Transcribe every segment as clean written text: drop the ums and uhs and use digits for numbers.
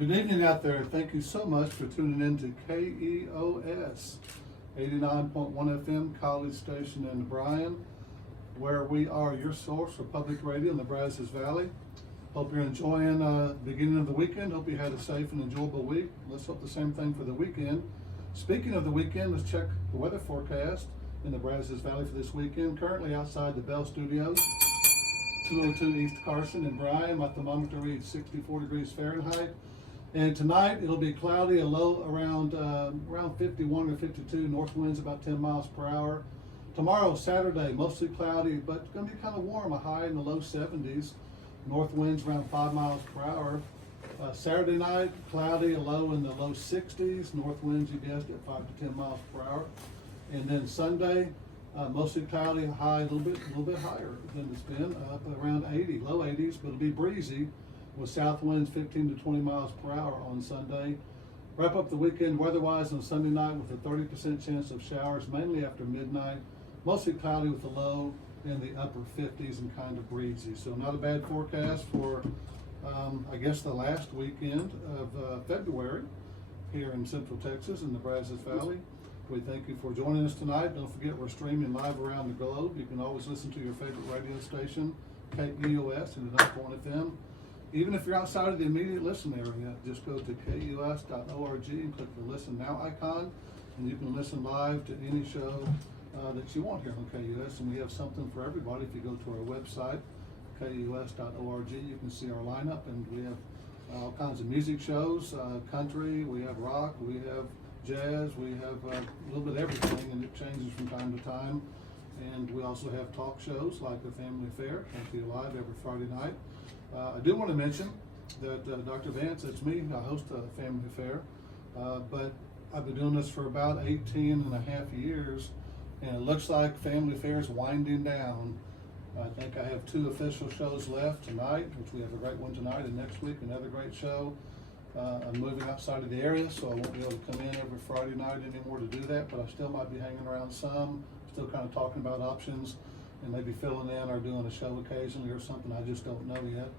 Good evening out there. Thank you so much for tuning in to KEOS 89.1 FM College Station in Bryan, where we are your source for public radio in the Brazos Valley. Hope you're enjoying the beginning of the weekend. Hope you had a safe and enjoyable week. Let's hope the same thing for the weekend. Speaking of the weekend, let's check the weather forecast in the Brazos Valley for this weekend. Currently outside the Bell Studios, 202 East Carson in Bryan. My thermometer reads 64 degrees Fahrenheit. And tonight it'll be cloudy, a low around 51 or 52, north winds about 10 miles per hour. Tomorrow, Saturday, mostly cloudy, but it's going to be kind of warm, a high in the low 70s. North winds around 5 miles per hour. Saturday night, cloudy, a low in the low 60s. North winds, you guessed it, 5 to 10 miles per hour. And then Sunday, mostly cloudy, a high a little bit higher than it's been, up around 80, low 80s, but it'll be breezy with south winds 15 to 20 miles per hour on Sunday. Wrap up the weekend weather-wise on Sunday night with a 30% chance of showers, mainly after midnight. Mostly cloudy with a low in the upper 50s and kind of breezy. So not a bad forecast for, I guess, the last weekend of February here in Central Texas in the Brazos Valley. We thank you for joining us tonight. Don't forget we're streaming live around the globe. You can always listen to your favorite radio station, KEOS and 9.1 FM. Even if you're outside of the immediate listen area, just go to KEOS.org and click the Listen Now icon, and you can listen live to any show that you want here on KEOS. And we have something for everybody. If you go to our website, KEOS.org, you can see our lineup, and we have all kinds of music shows, country, we have rock, we have jazz, we have a little bit of everything, and it changes from time to time. And we also have talk shows like The Family Affair, come to you live every Friday night. I do want to mention that Dr. Vance, that's me, I host a Family Affair, but I've been doing this for about 18 and a half years, and it looks like Family Affair is winding down. I think I have 2 official shows left tonight, which we have a great one tonight, and next week another great show. I'm moving outside of the area, so I won't be able to come in every Friday night anymore to do that, but I still might be hanging around some, still kind of talking about options and maybe filling in or doing a show occasionally or something. I just don't know yet.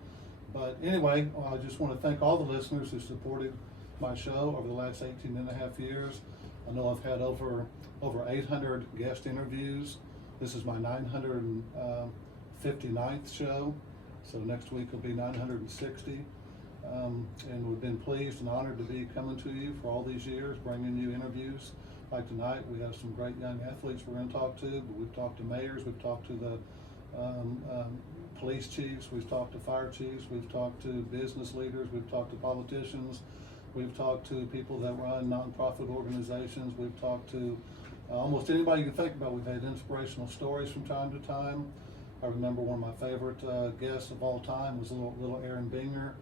But anyway, I just want to thank all the listeners who supported my show over the last 18 and a half years. I know I've had over 800 guest interviews. This is my 959th show, so next week will be 960. And we've been pleased and honored to be coming to you for all these years, bringing you interviews. Like tonight, we have some great young athletes we're going to talk to, but we've talked to mayors, we've talked to the police chiefs, we've talked to fire chiefs, we've talked to business leaders, we've talked to politicians, we've talked to people that run nonprofit organizations, we've talked to almost anybody you can think about. We've had inspirational stories from time to time. I remember one of my favorite guests of all time was little Aaron Binger,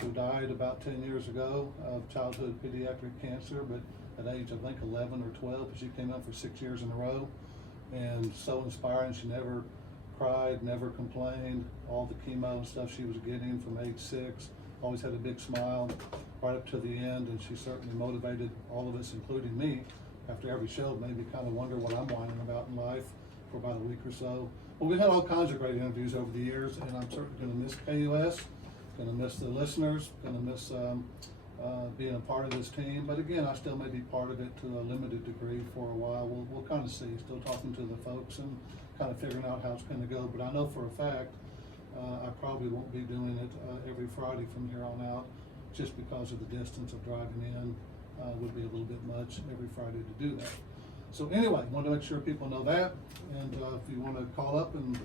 who died about 10 years ago of childhood pediatric cancer, but at age, I think, 11 or 12, she came out for 6 years in a row, and so inspiring. She never cried, never complained. All the chemo and stuff she was getting from age 6, always had a big smile right up to the end, and she certainly motivated all of us, including me. After every show, made me kind of wonder what I'm whining about in life for about a week or so. Well, we've had all kinds of great interviews over the years, and I'm certainly going to miss KUS, going to miss the listeners, going to miss being a part of this team. But again, I still may be part of it to a limited degree for a while. We'll kind of see. Still talking to the folks and kind of figuring out how it's going to go. But I know for a fact I probably won't be doing it every Friday from here on out, just because of the distance of driving in. Would be a little bit much every Friday to do that. So anyway, I want to make sure people know that. And if you want to call up and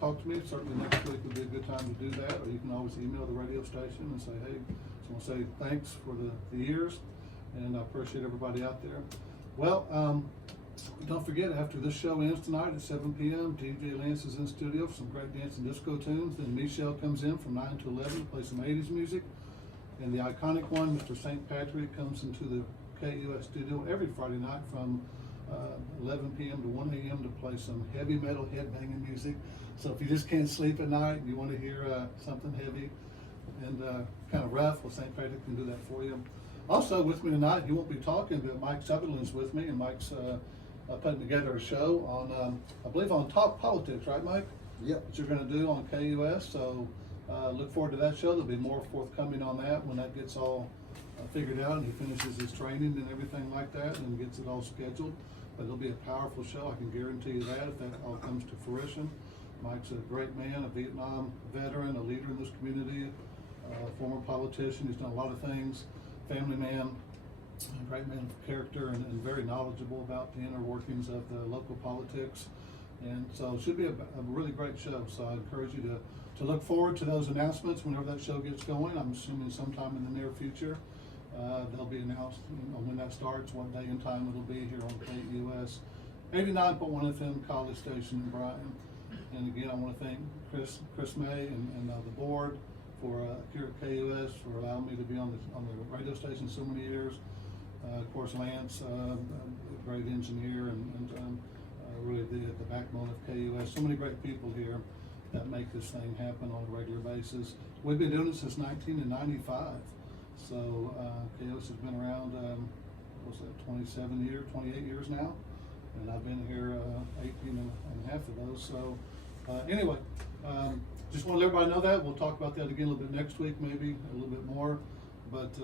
talk to me, certainly next week would be a good time to do that. Or you can always email the radio station and say, hey, just want to say thanks for the years, and I appreciate everybody out there. Well, don't forget, after this show ends tonight at 7 p.m., DJ Lance is in studio for some great dance and disco tunes. Then Michelle comes in from 9 to 11 to play some 80s music. And the iconic one, Mr. St. Patrick, comes into the KUS studio every Friday night from 11 p.m. to 1 a.m. to play some heavy metal headbanging music. So if you just can't sleep at night and you want to hear something heavy and kind of rough, well, St. Patrick can do that for you. Also with me tonight, he won't be talking, but Mike Sutherland's with me, and Mike's putting together a show on, I believe, on Talk Politics, right, Mike? Yep. That you're going to do on KUS. So look forward to that show. There'll be more forthcoming on that when that gets all figured out and he finishes his training and everything like that and gets it all scheduled. But it'll be a powerful show, I can guarantee you that, if that all comes to fruition. Mike's a great man, a Vietnam veteran, a leader in this community, former politician. He's done a lot of things, family man, a great man of character, and very knowledgeable about the inner workings of the local politics. And so it should be a really great show. So I encourage you to look forward to those announcements whenever that show gets going. I'm assuming sometime in the near future. They'll be announced when that starts, what day and time it'll be here on KUS 89.1 FM College Station in Bryan. And again, I want to thank Chris May and the board for here at KUS for allowing me to be on the radio station so many years. Of course, Vance, a great engineer and really the backbone of KUS. So many great people here that make this thing happen on a regular basis. We've been doing it since 1995. So KUS has been around, 28 years now, and I've been here 18 and a half of those. So anyway, just want to let everybody know that. We'll talk about that again a little bit next week, maybe a little bit more, but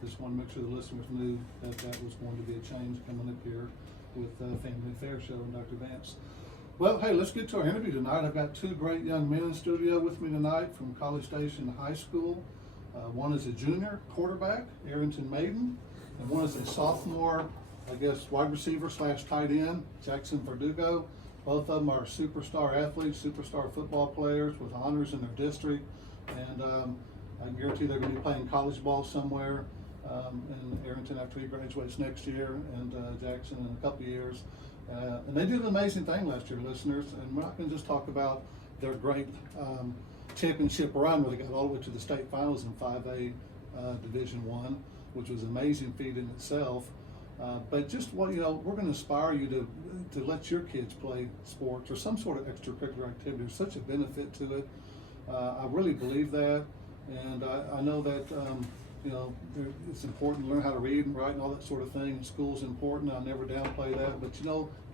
just want to make sure the listeners knew that that was going to be a change coming up here with Family Affair Show and Dr. Vance. Well, hey, let's get to our interview tonight. I've got two great young men in studio with me tonight from College Station High School. One is a junior quarterback, Arrington Maiden, and one is a sophomore, I guess, wide receiver / tight end, Jackson Verdugo. Both of them are superstar athletes, superstar football players with honors in their district, and I guarantee they're going to be playing college ball somewhere in Arrington after he graduates next year, and Jackson in a couple of years. And they did an amazing thing last year, listeners, and we're not going to just talk about their great championship run where they got all the way to the state finals in 5A Division I, which was an amazing feat in itself. But just what, we're going to inspire you to let your kids play sports or some sort of extracurricular activity. There's such a benefit to it. I really believe that, and I know that it's important to learn how to read and write and all that sort of thing. School's important. I'll never downplay that. But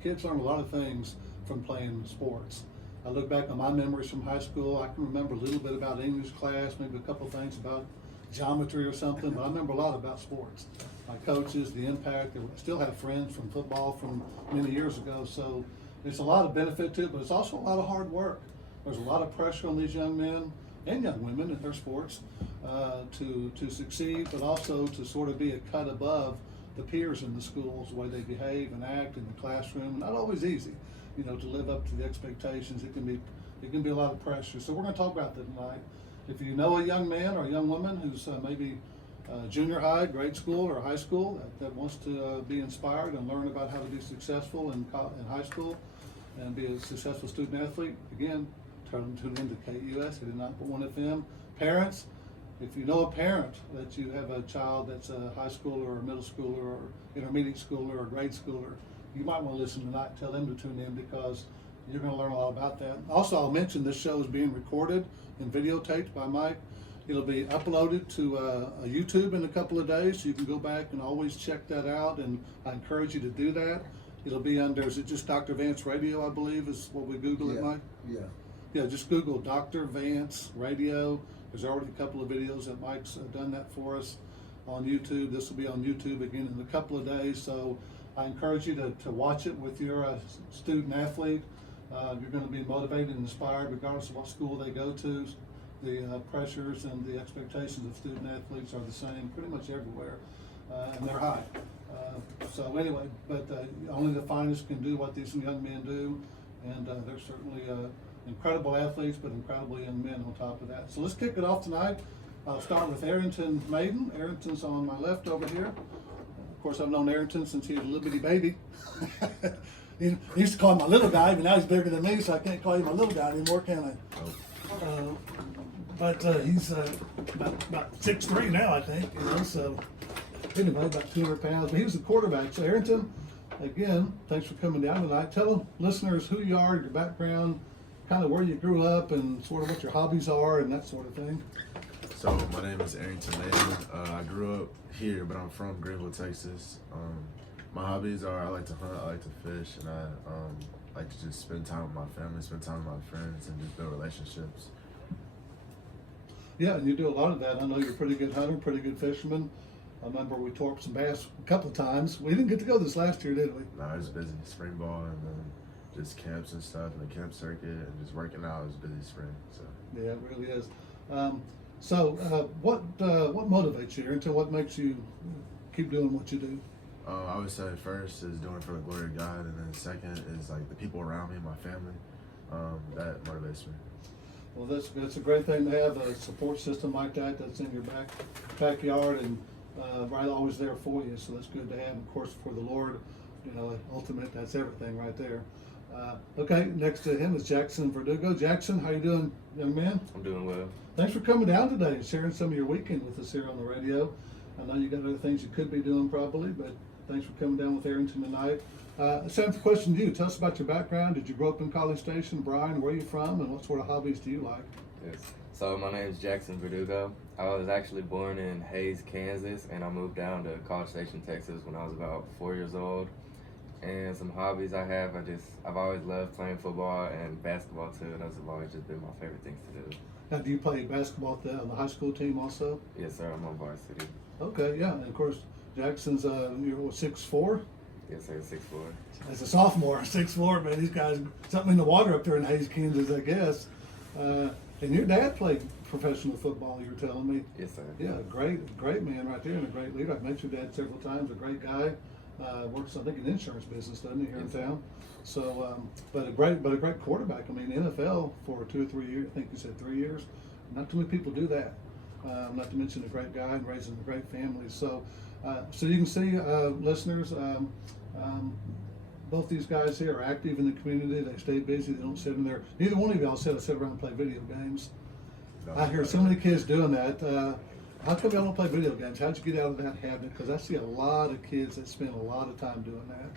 kids learn a lot of things from playing sports. I look back on my memories from high school. I can remember a little bit about English class, maybe a couple things about geometry or something, but I remember a lot about sports. My coaches, the impact. I still have friends from football from many years ago, so there's a lot of benefit to it, but it's also a lot of hard work. There's a lot of pressure on these young men and young women in their sports to succeed, but also to sort of be a cut above the peers in the schools, the way they behave and act in the classroom. Not always easy, to live up to the expectations. It can be a lot of pressure. So we're going to talk about that tonight. If you know a young man or a young woman who's maybe junior high, grade school, or high school that wants to be inspired and learn about how to be successful in high school and be a successful student athlete, again, tune into KUS 89.1 FM. Parents, if you know a parent that you have a child that's a high schooler or a middle schooler or intermediate schooler or grade schooler, you might want to listen tonight and tell them to tune in because you're going to learn a lot about that. Also, I'll mention this show is being recorded and videotaped by Mike. It'll be uploaded to YouTube in a couple of days, so you can go back and always check that out, and I encourage you to do that. It'll be under, is it just Dr. Vance Radio, I believe, is what we Google it, Mike? Yeah, just Google Dr. Vance Radio. There's already a couple of videos that Mike's done that for us on YouTube. This will be on YouTube again in a couple of days, so I encourage you to watch it with your student athlete. You're going to be motivated and inspired regardless of what school they go to. The pressures and the expectations of student athletes are the same pretty much everywhere, and they're high. So anyway, but only the finest can do what these young men do, and they're certainly incredible athletes, but incredible young men on top of that. So let's kick it off tonight. I'll start with Arrington Maiden. Arrington's on my left over here. Of course, I've known Arrington since he was a little bitty baby. He used to call him my little guy, but now he's bigger than me, so I can't call him my little guy anymore, can I? But he's about 6'3" now, I think. So anyway, about 200 pounds. But he was a quarterback. So Arrington, again, thanks for coming down tonight. Tell listeners who you are, your background, kind of where you grew up, and sort of what your hobbies are, and that sort of thing. So my name is Arrington Maiden. I grew up here, but I'm from Greenville, Texas. My hobbies are I like to hunt, I like to fish, and I like to just spend time with my family, spend time with my friends, and just build relationships. Yeah, and you do a lot of that. I know you're a pretty good hunter, pretty good fisherman. I remember we tore up some bass a couple of times. We didn't get to go this last year, did we? No, I was busy. Spring ball and then just camps and stuff and the camp circuit and just working out. It was a busy spring. So Yeah, it really is. What motivates you, Arrington? What makes you keep doing what you do? I would say first is doing it for the glory of God, and then second is like the people around me, my family. That motivates me. Well, that's a great thing to have a support system like that that's in your backyard and right always there for you. So that's good to have. Of course, for the Lord, ultimate, that's everything right there. Okay, next to him is Jackson Verdugo. Jackson, how you doing, young man? I'm doing well. Thanks for coming down today and sharing some of your weekend with us here on the radio. I know you got other things you could be doing probably, but thanks for coming down with Arrington tonight. Same question to you. Tell us about your background. Did you grow up in College Station? Brian, where are you from, and what sort of hobbies do you like? Yes. So my name is Jackson Verdugo. I was actually born in Hays, Kansas, and I moved down to College Station, Texas when I was about 4 years old. And some hobbies I have, I've always loved playing football and basketball too. Those have always just been my favorite things to do. Now, do you play basketball on the high school team also? Yes, sir. I'm on varsity. Okay, yeah, and of course Jackson's you're 6'4". Yes, sir. 6'4". As a sophomore, 6'4", man, these guys something in the water up there in Hays, Kansas, I guess. And your dad played professional football, you were telling me. Yes, sir. Yeah, great man right there, and a great leader. I've met your dad several times. A great guy. Works, I think, in the insurance business, doesn't he, here in town? So, but a great quarterback. I mean, NFL for 2 or 3 years. I think you said 3 years. Not too many people do that. Not to mention a great guy and raising a great family. So, so you can see, listeners, both these guys here are active in the community. They stay busy. They don't sit in there. Neither one of y'all said I sit around and play video games. No, I hear so many kids doing that. How come y'all don't play video games? How'd you get out of that habit? Because I see a lot of kids that spend a lot of time doing that.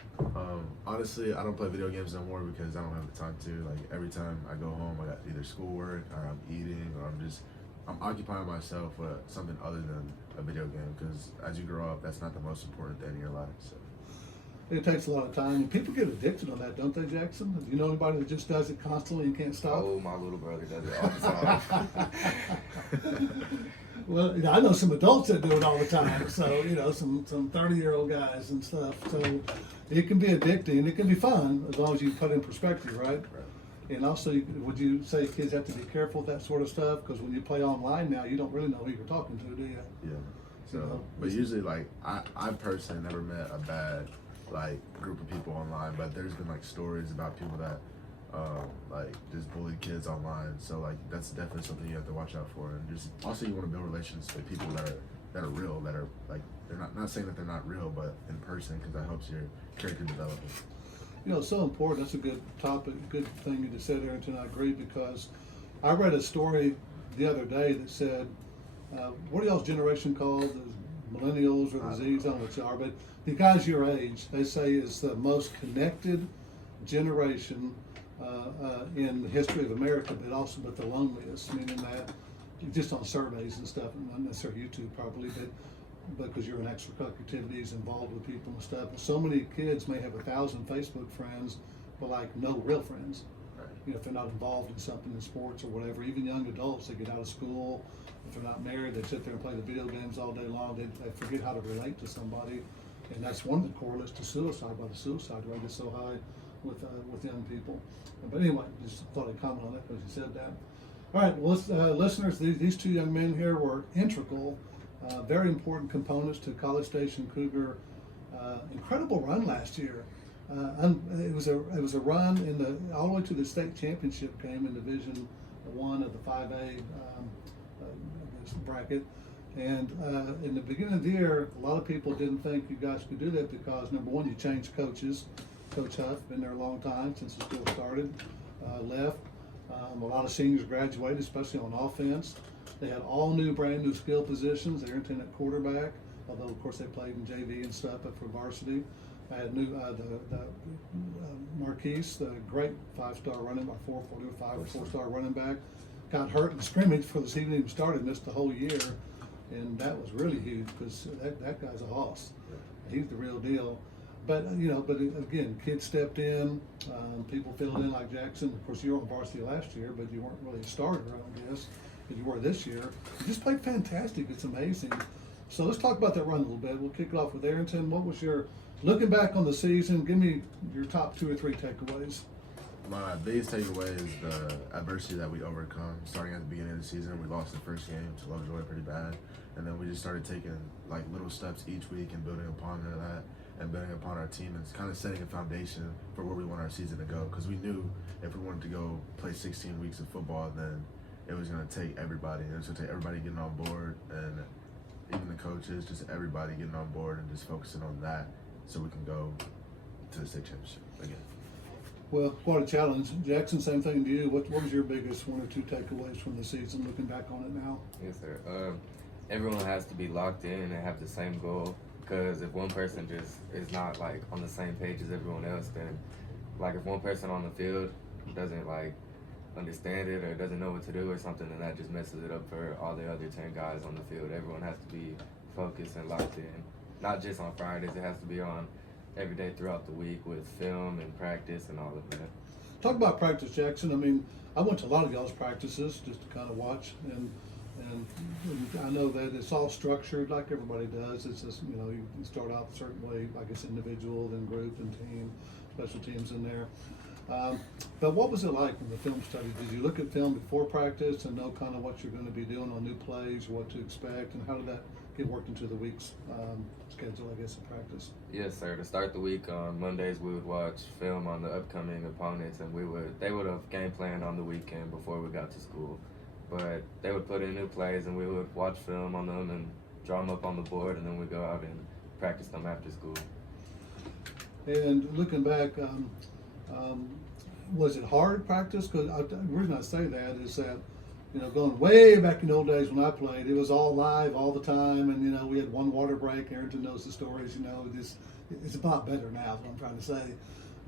Honestly, I don't play video games no more because I don't have the time to. Like every time I go home, I got either schoolwork or I'm eating or I'm occupying myself with something other than a video game. Because as you grow up, that's not the most important thing in your life. So. It takes a lot of time. People get addicted on that, don't they, Jackson? Do you know anybody that just does it constantly and can't stop? Oh, my little brother does it all the time. Well, I know some adults that do it all the time. So, some 30-year-old guys and stuff. So it can be addicting. It can be fun as long as you put it in perspective, right? And also, would you say kids have to be careful with that sort of stuff? Because when you play online now, you don't really know who you're talking to, do you? Yeah. So, but usually, like, I personally never met a bad, group of people online, but there's been, stories about people that, just bullied kids online. So, that's definitely something you have to watch out for. And just, also you want to build relationships with people that are real, that are, they're not saying that they're not real, but in person, because that helps your character development. It's so important. That's a good topic, good thing you just said, Arrington. I agree, because I read a story the other day that said, what are y'all's generation called? The millennials or the Z's? I don't know what you are, but the guys your age, they say is the most connected generation in the history of America, but the loneliest, meaning that just on surveys and stuff, not necessarily YouTube probably, but because you're in extracurricular activities, involved with people and stuff. But so many kids may have 1,000 Facebook friends, but no real friends. Right. If they're not involved in something in sports or whatever. Even young adults, they get out of school. If they're not married, they sit there and play the video games all day long. They forget how to relate to somebody, and that's one of the correlates to suicide. Why the suicide rate is so high with young people. But anyway, just thought I'd comment on that because you said that. All right, well, listeners, these two young men here were integral. Very important components to College Station Courgar incredible run last year. It was a run all the way to the state championship game in Division I of the 5A bracket. And in the beginning of the year, a lot of people didn't think you guys could do that because, number one, you changed coaches. Coach Huff, been there a long time since the school started, left. A lot of seniors graduated, especially on offense. They had all new, brand new skill positions. Arrington at quarterback, although of course they played in JV and stuff, but for varsity. I had Marquise, the great 5-star running back, 4-star running back, got hurt in scrimmage before the season even started, missed the whole year, and that was really huge because that guy's a hoss. He's the real deal. but again, kids stepped in, people filled in like Jackson. Of course, you were on varsity last year, but you weren't really a starter, I guess, but you were this year. You just played fantastic. It's amazing. So let's talk about that run a little bit. We'll kick it off with Arrington. What was looking back on the season, give me your top 2 or 3 takeaways. My biggest takeaway is the adversity that we overcome. Starting at the beginning of the season, we lost the first game to Lovejoy pretty bad, and then we just started taking like little steps each week and building upon that and building upon our team and kind of setting a foundation for where we want our season to go. Because we knew if we wanted to go play 16 weeks of football, then it was going to take everybody. And it was going to take everybody getting on board, and even the coaches, just everybody getting on board and just focusing on that so we can go to the state championship again. Well, quite a challenge. Jackson, same thing to you. What was your biggest 1 or 2 takeaways from the season, looking back on it now? Yes, sir. Everyone has to be locked in and have the same goal, because if one person just is not like on the same page as everyone else, then like if one person on the field doesn't like understand it or doesn't know what to do or something, then that just messes it up for all the other 10 guys on the field. Everyone has to be focused and locked in, not just on Fridays. It has to be on every day throughout the week with film and practice and all of that. Talk about practice, Jackson. I mean, I went to a lot of y'all's practices just to kind of watch, and I know that it's all structured like everybody does. It's just, you start out a certain way, I guess individual, then group and team, special teams in there. But what was it like in the film study? Did you look at film before practice and know kind of what you're going to be doing on new plays, what to expect, and how did that get worked into the week's schedule, I guess, of practice? Yes, sir. To start the week on Mondays, we would watch film on the upcoming opponents, and they would have game planned on the weekend before we got to school. But they would put in new plays, and we would watch film on them and draw them up on the board, and then we'd go out and practice them after school. And looking back, was it hard practice? Because the reason I say that is that, going way back in the old days when I played, it was all live all the time, and we had one water break. Arrington knows the stories. It's a lot better now, is what I'm trying to say.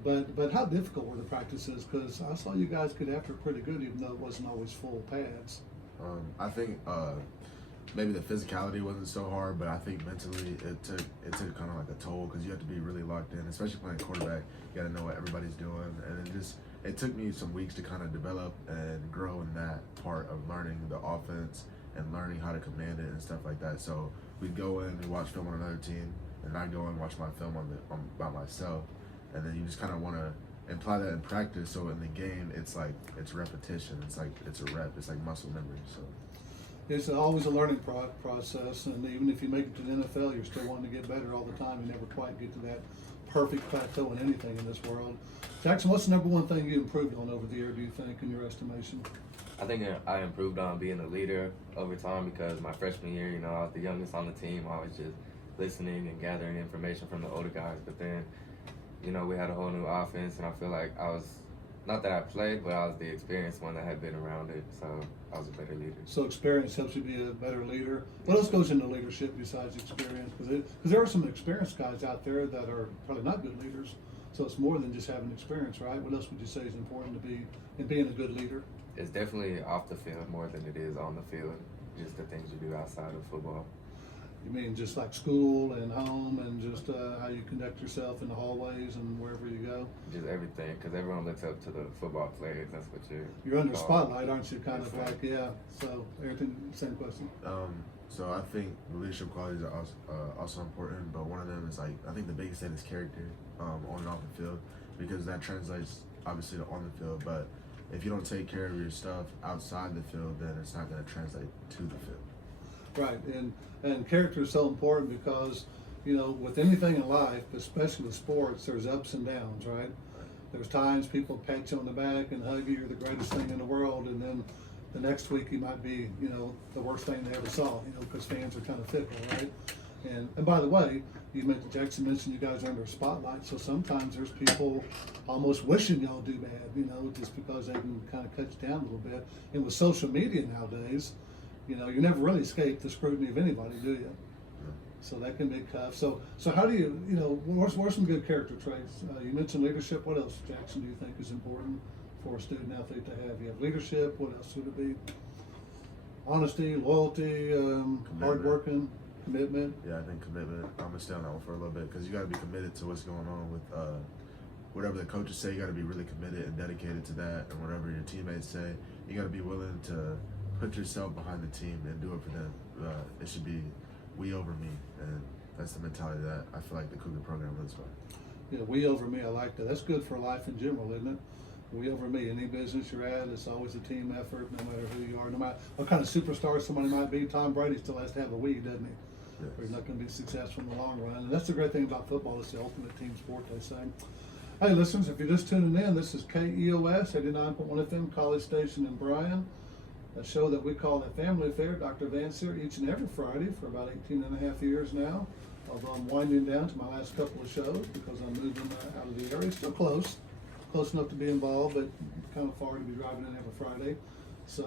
But how difficult were the practices? Because I saw you guys get after it pretty good, even though it wasn't always full pads. I think maybe the physicality wasn't so hard, but I think mentally it took kind of like a toll, because you have to be really locked in, especially playing quarterback. You got to know what everybody's doing, and it took me some weeks to kind of develop and grow in that part of learning the offense and learning how to command it and stuff like that. So we'd go in and watch film on another team, and I'd go and watch my film by myself, and then you just kind of want to apply that in practice. So in the game, it's repetition. It's a rep. It's like muscle memory. So it's always a learning process, and even if you make it to the NFL, you're still wanting to get better all the time. You never quite get to that perfect plateau in anything in this world. Jackson, what's the number one thing you improved on over the year, do you think, in your estimation? I think I improved on being a leader over time, because my freshman year, I was the youngest on the team. I was just listening and gathering information from the older guys. But then, we had a whole new offense, and I feel like I was, not that I played, but I was the experienced one that had been around it. So I was a better leader. So experience helps you be a better leader. What else goes into leadership besides experience? Because there are some experienced guys out there that are probably not good leaders. So it's more than just having experience, right? What else would you say is important to be in being a good leader? It's definitely off the field more than it is on the field. Just the things you do outside of football. You mean just like school and home, and just how you conduct yourself in the hallways and wherever you go? Just everything, because everyone looks up to the football players. That's what you're under spotlight, aren't you? Kind of like, yeah. So, Arrington, same question. So I think leadership qualities are also important, but one of them is I think the biggest thing is character on and off the field, because that translates obviously to on the field. But if you don't take care of your stuff outside the field, then it's not going to translate to the field. Right, and character is so important because, with anything in life, especially with sports, there's ups and downs, right? There's times people pat you on the back and hug you, you're the greatest thing in the world, and then the next week you might be, the worst thing they ever saw, because fans are kind of fickle, right? And by the way, Jackson mentioned you guys are under a spotlight, so sometimes there's people almost wishing y'all do bad, just because they can kind of cut you down a little bit. And with social media nowadays, you never really escape the scrutiny of anybody, do you? So that can be tough. So how do you, what are some good character traits? You mentioned leadership. What else, Jackson, do you think is important for a student athlete to have? You have leadership. What else would it be? Honesty, loyalty, hard working. Commitment. Yeah, I think commitment. I'm gonna stay on that one for a little bit because you got to be committed to what's going on with whatever the coaches say. You got to be really committed and dedicated to that, and whatever your teammates say, you got to be willing to put yourself behind the team and do it for them. It should be we over me, and that's the mentality that I feel like the Cougar program lives by. Yeah, we over me. I like that. That's good for life in general, isn't it? We over me. Any business you're at, it's always a team effort, no matter who you are, no matter what kind of superstar somebody might be. Tom Brady still has to have a we, doesn't he? Yes. Or he's not going to be successful in the long run. And that's the great thing about football. It's the ultimate team sport, they say. Hey, listeners, if you're just tuning in, this is KEOS 89.1 FM, College Station in Bryan, a show that we call The Family Affair. Dr. Vance here each and every Friday for about 18 and a half years now. Although I'm winding down to my last couple of shows because I'm moving out of the area. Still close enough to be involved, but kind of far to be driving in every Friday. So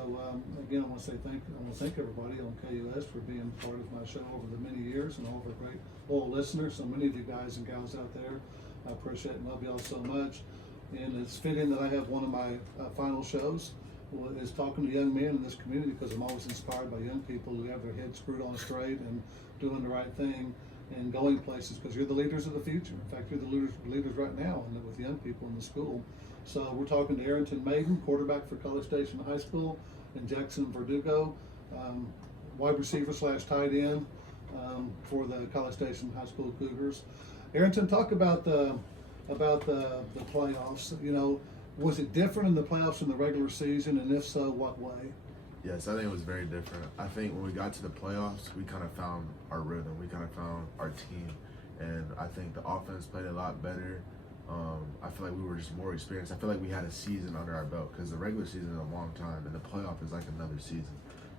again, I want to say thank you. I want to thank everybody on KUS for being part of my show over the many years and all of our great loyal listeners. So many of you guys and gals out there, I appreciate and love you all so much. And it's fitting that I have one of my final shows is talking to young men in this community because I'm always inspired by young people who have their heads screwed on straight and doing the right thing and going places because you're the leaders of the future. In fact, you're the leaders right now with young people in the school. So we're talking to Arrington Maiden, quarterback for College Station High School, and Jackson Verdugo, wide receiver / tight end for the College Station High School Cougars. Arrington, talk about the playoffs. You know, was it different in the playoffs in the regular season, and if so, what way? Yes, I think it was very different. I think when we got to the playoffs, we kind of found our rhythm. We kind of found our team, and I think the offense played a lot better. I feel like we were just more experienced. I feel like we had a season under our belt because the regular season is a long time, and the playoff is like another season.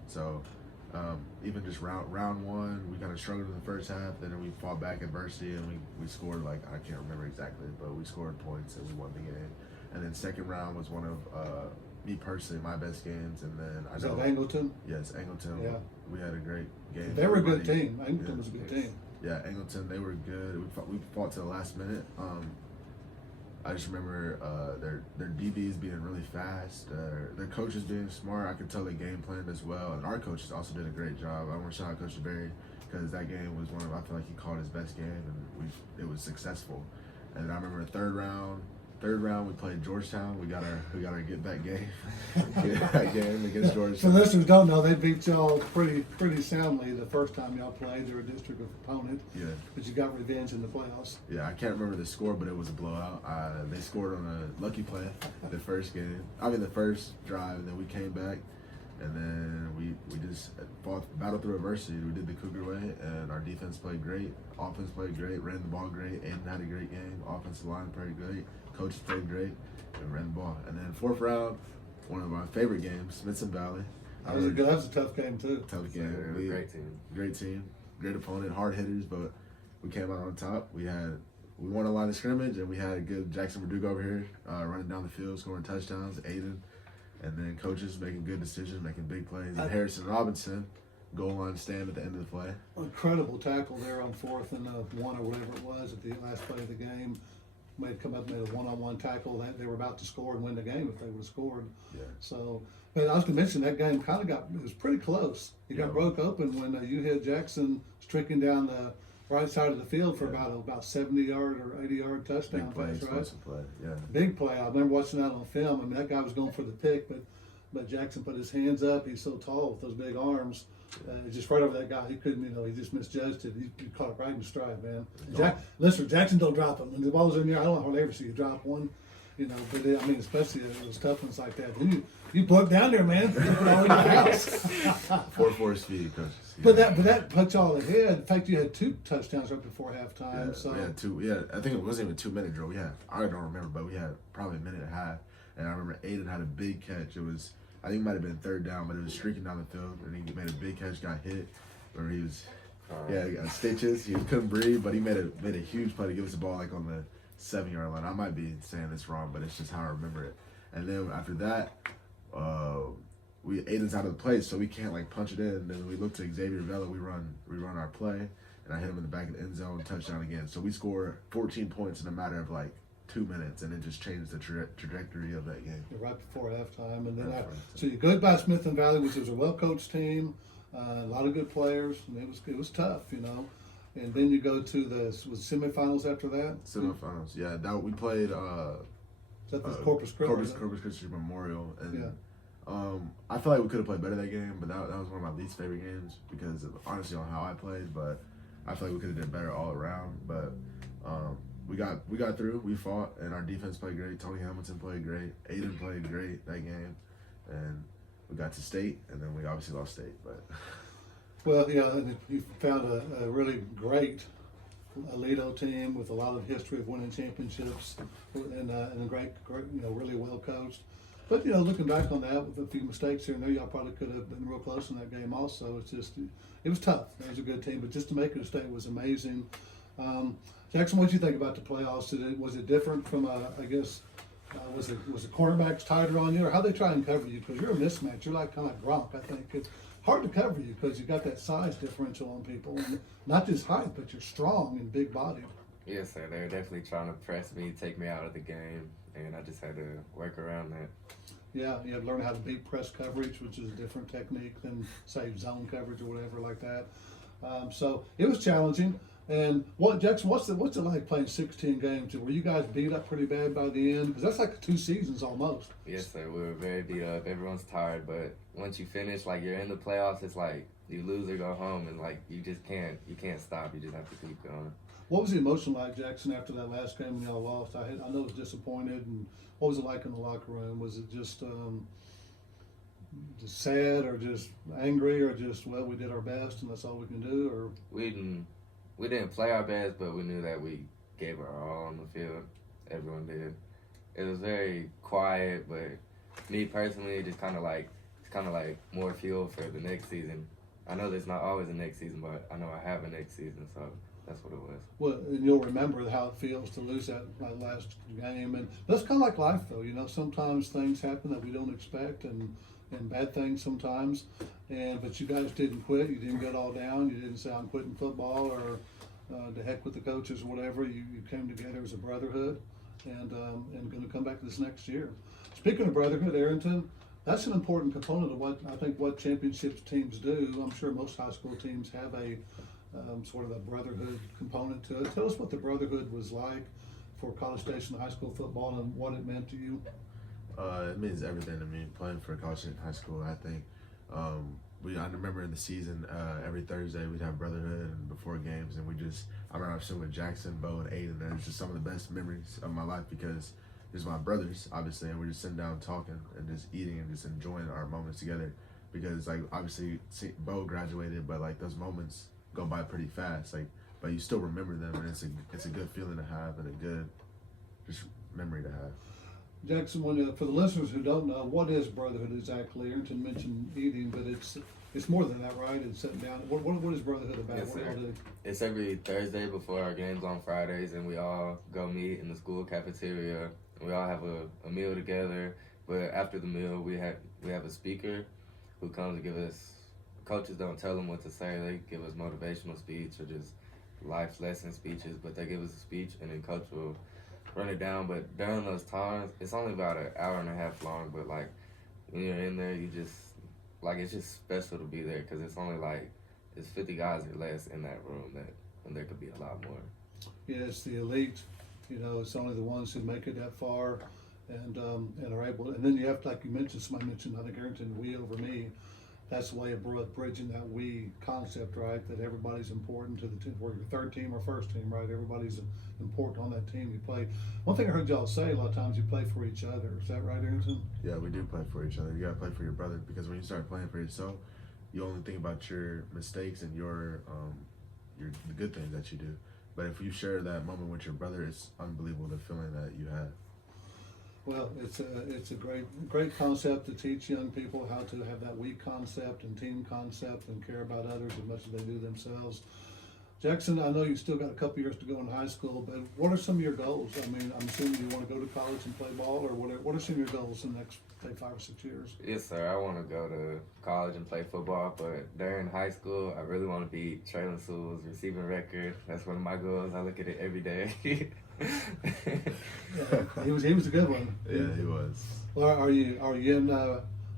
So even just round one, we kind of struggled in the first half. Then we fought back adversity, and we scored like I can't remember exactly, but we scored points and we won the game. And then second round was one of me personally, my best games, and then I know Angleton? Yes, Angleton. Yeah. We had a great game. They were a good team. Angleton was a good team. Yeah, Angleton, they were good. We fought to the last minute. I just remember their DBs being really fast, their coaches being smart. I could tell they game planned as well, and our coaches also did a great job. I want to shout out Coach Berry because that game was I feel like he called his best game, and it was successful. And I remember third round we played Georgetown. We got our get back game. Get back game against Georgetown. For listeners don't know, they beat y'all pretty soundly the first time y'all played. They were a district opponent. Yeah. But you got revenge in the playoffs. Yeah, I can't remember the score, but it was a blowout. They scored on a lucky play the first drive, and then we came back, and then we just battled through adversity. We did the Cougar way, and our defense played great. Offense played great, ran the ball great. Aiden had a great game. Offensive line played great. Coaches played great and ran the ball. And then fourth round, one of my favorite games, Smithson Valley. That was a tough game too. Tough game. Great team, great opponent, hard hitters, but we came out on top. We won a line of scrimmage, and we had a good Jackson Verdugo over here running down the field, scoring touchdowns. Aiden, and then coaches making good decisions, making big plays. And Harrison Robinson, goal line stand at the end of the play. Incredible tackle there on 4th and 1 or whatever it was at the last play of the game. Made a one-on-one tackle. They were about to score and win the game if they would have scored. Yeah. So, but I was going to mention that game it was pretty close. It got broke open when you hit Jackson streaking down the right side of the field for about 70-yard or 80-yard touchdown pass, right? Play. Yeah. Big play. I remember watching that on film. I mean, that guy was going for the pick, but Jackson put his hands up. He's so tall with those big arms. Just right over that guy. He couldn't, he just misjudged it. He caught it right in stride, man. Listen, Jackson don't drop them. When the ball's in there, I don't hardly ever see you drop one. But I mean, especially those tough ones like that. Then you plug down there, man. You put all in your house. 4-4 speed, coaches. Yeah. But that put y'all ahead. In fact, you had 2 touchdowns right before halftime. Yeah, so we had 2. Yeah, I think it wasn't even a 2-minute drill. I don't remember, but we had probably a minute and a half. And I remember Aiden had a big catch. I think it might have been 3rd down, but it was streaking down the field, and he made a big catch, got hit, where he got stitches. He couldn't breathe, but he made a huge play to give us the ball like on the 7-yard line. I might be saying this wrong, but it's just how I remember it. And then after that, Aiden's out of the play, so we can't like punch it in. And then we look to Xavier Vela, we run our play, and I hit him in the back of the end zone, touchdown again. So we score 14 points in a matter of like 2 minutes, and it just changed the trajectory of that game. Right before halftime, and then so you go by Smith and Valley, which is a well-coached team. A lot of good players, and it was tough, you know. And then you go to the semifinals after that. Semifinals, yeah. That we played. Is that the Corpus Christi? Corpus Christi Memorial, and Yeah. I feel like we could have played better that game, but that was one of my least favorite games because of honestly on how I played. But I feel like we could have done better all around. But we got through. We fought, and our defense played great. Tony Hamilton played great. Aiden played great that game, and we got to state, and then we obviously lost state. But Well, yeah, and you found a really great Aledo team with a lot of history of winning championships, and a great, you know, really well coached. But you know, looking back on that with a few mistakes here and there, y'all probably could have been real close in that game. Also, it was tough. It was a good team, but just to make it a state was amazing. Jackson, what did you think about the playoffs? Was it different from I guess? Was the cornerbacks tighter on you, or how they try and cover you? Because you're a mismatch. You're like kind of Gronk. I think it's hard to cover you because you got that size differential on people, and not just height, but you're strong and big bodied. Yes, sir. They were definitely trying to press me, take me out of the game, and I just had to work around that. Yeah, you have to learn how to beat press coverage, which is a different technique than say zone coverage or whatever like that. So it was challenging. And Jackson, what's it like playing 16 games? Were you guys beat up pretty bad by the end? Because that's like 2 seasons almost. Yes, sir. We were very beat up. Everyone's tired, but once you finish, like you're in the playoffs, it's like you lose or go home, and like you can't stop. You just have to keep going. What was the emotion like, Jackson, after that last game when y'all lost? I know it was disappointed, and what was it like in the locker room? Was it just sad, or just angry, or just, well, we did our best and that's all we can do? Or we didn't play our best, but we knew that we gave our all on the field. Everyone did. It was very quiet, but me personally, it's kind of like more fuel for the next season. I know there's not always a next season, but I know I have a next season, so that's what it was. Well, and you'll remember how it feels to lose that last game, and that's kind of like life, though. You know, sometimes things happen that we don't expect, and bad things sometimes. But you guys didn't quit. You didn't get all down. You didn't say I'm quitting football or to heck with the coaches or whatever. You came together as a brotherhood, and going to come back this next year. Speaking of brotherhood, Arrington, that's an important component of what championships teams do. I'm sure most high school teams have a sort of a brotherhood component to it. Tell us what the brotherhood was like for College Station high school football and what it meant to you. It means everything to me. Playing for College Station High School, I think I remember in the season every Thursday we'd have brotherhood and before games, and I remember sitting with Jackson, Bo, and Aiden, and it's just some of the best memories of my life because there's my brothers, obviously, and we're just sitting down talking and just eating and just enjoying our moments together because, like, obviously Bo graduated, but like those moments go by pretty fast, like, but you still remember them, and it's a good feeling to have and a good just memory to have. Jackson, for the listeners who don't know, what is brotherhood exactly? Arrington mentioned eating, but it's more than that, right? It's sitting down. What is brotherhood about? Yes, sir. It's every Thursday before our games on Fridays, and we all go meet in the school cafeteria. And we all have a meal together. But after the meal, we have a speaker who comes to give us. Coaches don't tell them what to say. They give us motivational speech or just life lesson speeches. But they give us a speech, and then coach will run it down. But during those times, it's only about an hour and a half long. But like when you're in there, it's just special to be there because it's only like it's 50 guys or less in that room and there could be a lot more. Yeah, it's the elite. You know, it's only the ones who make it that far and are able. And then you have, like you mentioned, somebody mentioned, I think Arrington, we over me. That's the way of bridging that we concept, right? That everybody's important to the team, whether you're third team or first team, right? Everybody's important on that team you play. One thing I heard y'all say a lot of times, you play for each other. Is that right, Arrington? Yeah, we do play for each other. You gotta play for your brother because when you start playing for yourself, you only think about your mistakes and your the good things that you do. But if you share that moment with your brother, it's unbelievable the feeling that you have. Well, it's a great concept to teach young people how to have that we concept and team concept and care about others as much as they do themselves. Jackson, I know you still got a couple years to go in high school, but what are some of your goals? I mean, I'm assuming you want to go to college and play ball, or what are some of your goals in the next, say, 5 or 6 years? Yes, sir. I want to go to college and play football, but during high school, I really want to beat Traylon Sewell's receiving record. That's one of my goals. I look at it every day. Yeah, he was a good one. Yeah, he was. Well, are you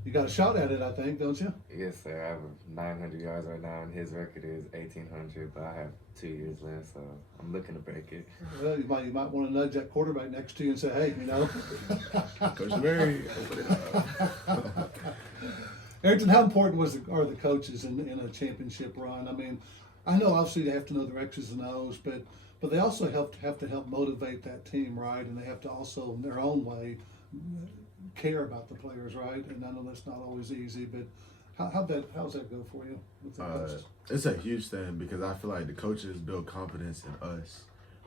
You got a shot at it, I think, don't you? Yes, sir. I have 900 yards right now, and his record is 1,800. But I have 2 years left, so I'm looking to break it. Well, you might want to nudge that quarterback next to you and say, hey, Coach Mary, open it up. Arrington, how important are the coaches in a championship run? I mean, I know obviously they have to know their X's and O's, but they also have to help motivate that team, right? And they have to also, in their own way, care about the players, right? And I know that's not always easy, but how's that go for you with the coaches? It's a huge thing because I feel like the coaches build confidence in us,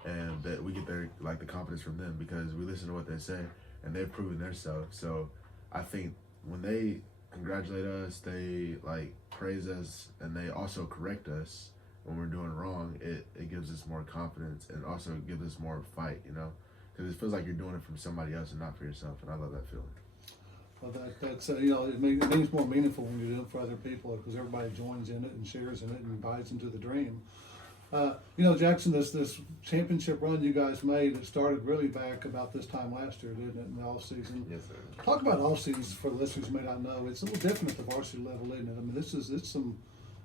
and that we get the confidence from them because we listen to what they say and they've proven themselves. So I think when they congratulate us, they praise us, and they also correct us when we're doing wrong, it gives us more confidence and also gives us more fight, because it feels like you're doing it from somebody else and not for yourself, and I love that feeling. Well, that's it means more meaningful when you do it for other people because everybody joins in it and shares in it and buys into the dream. Jackson, this championship run you guys made, it started really back about this time last year, didn't it, in the off season? Yes, sir. Talk about off seasons for the listeners who may not know. It's a little different at the varsity level, isn't it? I mean, it's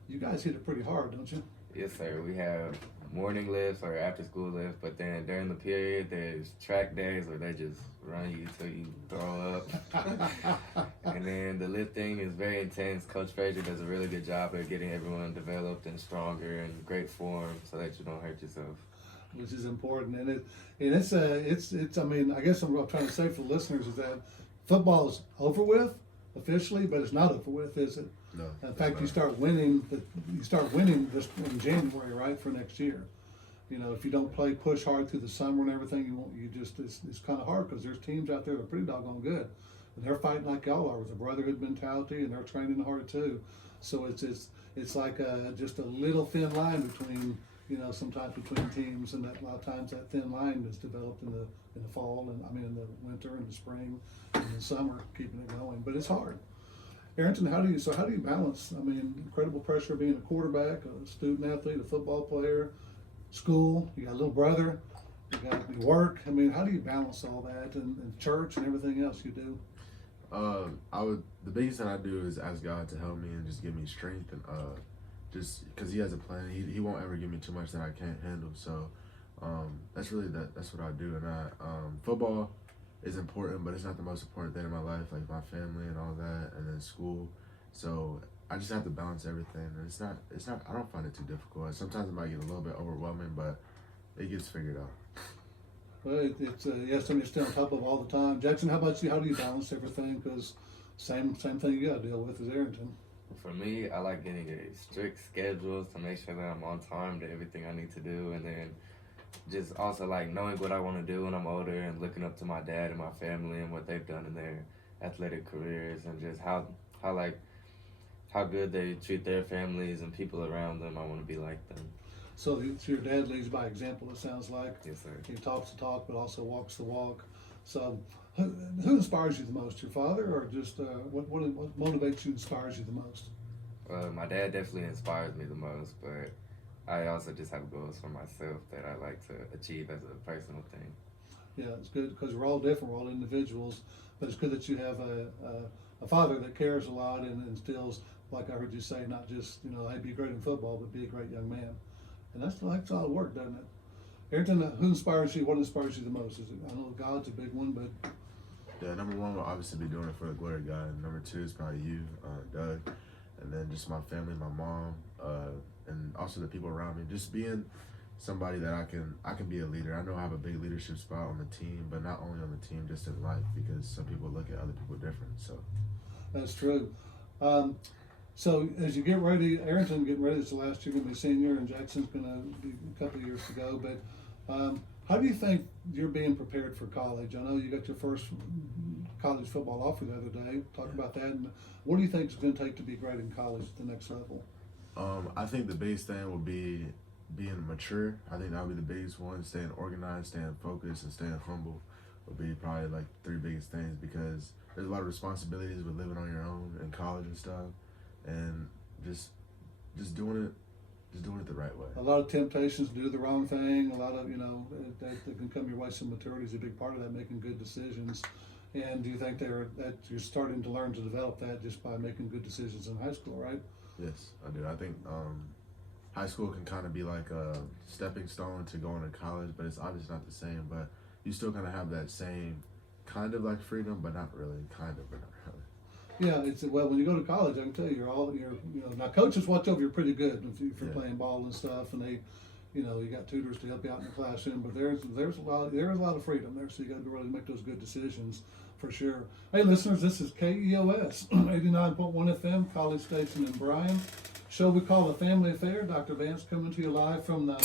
you guys hit it pretty hard, don't you? Yes, sir. We have morning lifts or after school lifts, but then during the period, there's track days where they just run you till you throw up. And then the lifting is very intense. Coach Frazier does a really good job at getting everyone developed and stronger and great form so that you don't hurt yourself. Which is important, and it's. I mean, I guess what I'm trying to say for the listeners is that football is over with officially, but it's not over with, is it? No. In fact, you start winning this in January, right, for next year. If you don't push hard through the summer and everything, it's kind of hard because there's teams out there that are pretty doggone good, and they're fighting like y'all are with a brotherhood mentality, and they're training hard too. So it's like just a little thin line between sometimes between teams, and that a lot of times that thin line is developed in the fall, and in the winter and the spring and the summer, keeping it going. But it's hard. Arrington, how do you balance? I mean, incredible pressure being a quarterback, a student athlete, a football player, school. You got a little brother. You got your work. I mean, how do you balance all that and church and everything else you do? The biggest thing I do is ask God to help me and just give me strength, and just because He has a plan. He won't ever give me too much that I can't handle. So that's what I do. And football is important, but it's not the most important thing in my life, like my family and all that, and then school. So I just have to balance everything, and it's not. I don't find it too difficult. Sometimes it might get a little bit overwhelming, but it gets figured out. Well, it's something to stay on top of all the time. Jackson, how about you? How do you balance everything? Because same thing you got to deal with as Arrington. For me, I like getting a strict schedule to make sure that I'm on time to everything I need to do, and then just also like knowing what I want to do when I'm older and looking up to my dad and my family and what they've done in their athletic careers, and just how good they treat their families and people around them. I want to be like them. So your dad leads by example, it sounds like. Yes, sir. He talks the talk, but also walks the walk. So who inspires you the most, your father, or just what motivates you, inspires you the most? My dad definitely inspires me the most, but I also just have goals for myself that I like to achieve as a personal thing. Yeah, it's good because we're all different, we're all individuals, but it's good that you have a father that cares a lot and instills, like I heard you say, not just, hey, be great in football, but be a great young man. And that's a lot of work, doesn't it? Arrington, who inspires you? What inspires you the most? I know God's a big one, but... Yeah, number one will obviously be doing it for the glory of God. Number two is probably you, Doug, and then just my family, my mom, and also the people around me. Just being somebody that I can be a leader. I know I have a big leadership spot on the team, but not only on the team, just in life, because some people look at other people different. So that's true. So as you get ready, Arrington getting ready, it's the last year, going to be a senior, and Jackson's going to be a couple of years to go. But how do you think you're being prepared for college? I know you got your first college football offer the other day. Talk about that. And what do you think it's going to take to be great in college at the next level? I think the biggest thing will be being mature. I think that would be the biggest one. Staying organized, staying focused, and staying humble would be probably like three biggest things, because there's a lot of responsibilities with living on your own in college and stuff, and just doing it the right way. A lot of temptations to do the wrong thing. A lot of that can come your way. Some maturity is a big part of that, making good decisions. And do you think that you're starting to learn to develop that just by making good decisions in high school, right? Yes, I do. I think high school can kind of be like a stepping stone to going to college, but it's obviously not the same. But you still kind of have that same kind of like freedom, but not really. Kind of, but not really. Yeah, well, when you go to college, I can tell you, now coaches watch over you pretty good if you're Yeah. playing ball and stuff, and they, you got tutors to help you out in the classroom. But there's a lot of freedom there, so you got to really make those good decisions for sure. Hey, listeners, this is KEOS 89.1 FM, College Station in Bryan. Show we call The Family Affair. Dr. Vance coming to you live from the